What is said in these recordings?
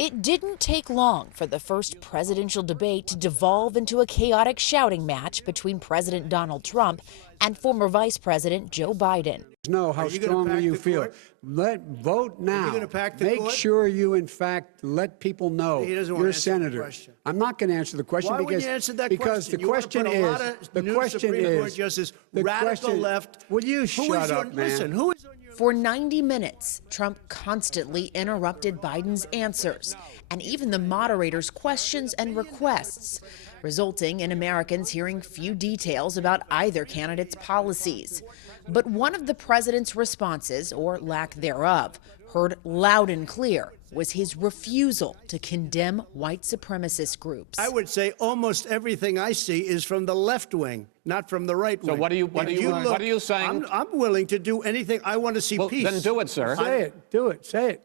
It didn't take long for the first presidential debate to devolve into a chaotic shouting match between President Donald Trump and former Vice President Joe Biden. Know how strongly you feel. Vote now. Make sure you, in fact, let people know you're a senator. I'm not going to answer the question because the question is radical left. Will you shut up, man? Listen, who is for 90 minutes, Trump constantly interrupted Biden's answers and even the moderator's questions and requests, resulting in Americans hearing few details about either candidate's policies. But one of the president's responses, or lack thereof, heard loud and clear, was his refusal to condemn white supremacist groups. I would say almost everything I see is from the left wing, not from the right wing. So what are you saying? I'm willing to do anything. I want to see peace. Then do it, sir. Say it. Do it. Say it.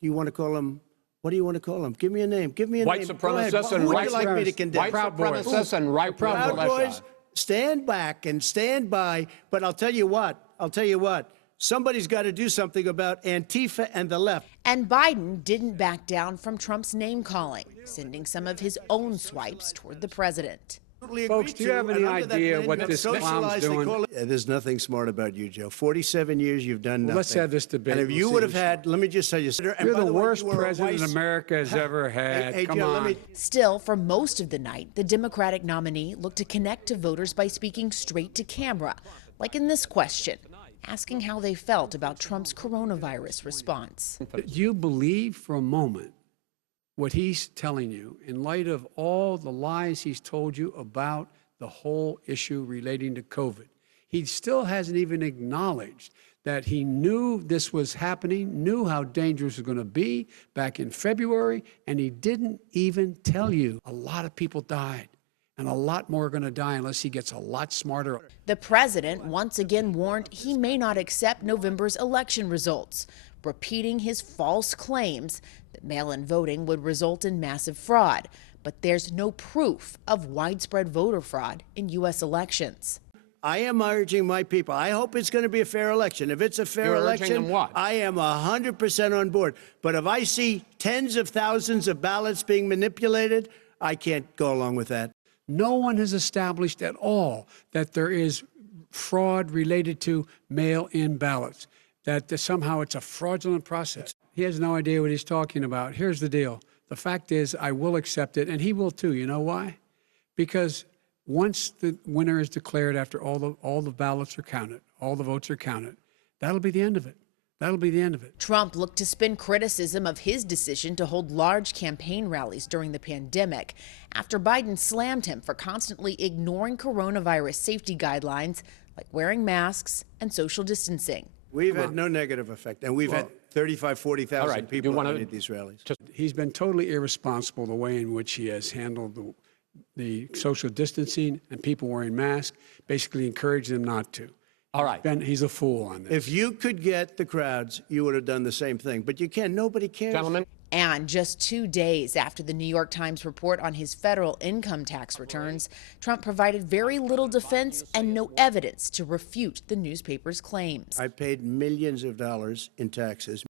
You want to call him? What do you want to call him? Give me a name. Give me a white name. Supremacists and Who would white you like me to condemn? White supremacists and right Proud Boys. Stand back and stand by. But I'll tell you what. Somebody's got to do something about Antifa and the left. And Biden didn't back down from Trump's name-calling, sending some of his own swipes toward the president. Folks, do you have any idea what this clown's doing? There's nothing smart about you, Joe. 47 years, you've done nothing. Let's have this debate. And if you would have had, let me just tell you, you're the worst president America has ever had. Hey, Come Joe, on. Still, for most of the night, the Democratic nominee looked to connect to voters by speaking straight to camera, like in this question, asking how they felt about Trump's coronavirus response. Do you believe for a moment what he's telling you in light of all the lies he's told you about the whole issue relating to COVID? He still hasn't even acknowledged that he knew this was happening, knew how dangerous it was going to be back in February, and he didn't even tell you. A lot of people died. And a lot more are going to die unless he gets a lot smarter. The president once again warned he may not accept November's election results, repeating his false claims that mail-in voting would result in massive fraud. But there's no proof of widespread voter fraud in U.S. elections. I am urging my people. I hope it's going to be a fair election. If it's a fair election, I am 100% on board. But if I see tens of thousands of ballots being manipulated, I can't go along with that. No one has established at all that there is fraud related to mail-in ballots, that somehow it's a fraudulent process. He has no idea what he's talking about. Here's the deal. The fact is, I will accept it, and he will too. You know why? Because once the winner is declared, after all the ballots are counted, all the votes are counted, that'll be the end of it. That'll be the end of it. Trump looked to spin criticism of his decision to hold large campaign rallies during the pandemic after Biden slammed him for constantly ignoring coronavirus safety guidelines like wearing masks and social distancing. We've had no negative effect, and we've had 35,000, 40,000 people at these rallies. He's been totally irresponsible the way in which he has handled the social distancing and people wearing masks, basically encouraged them not to. All right. He's a fool on this. If you could get the crowds, you would have done the same thing. But you can't. Nobody cares. Gentlemen. And just 2 days after the New York Times report on his federal income tax returns, Trump provided very little defense and no evidence to refute the newspaper's claims. I paid millions of dollars in taxes.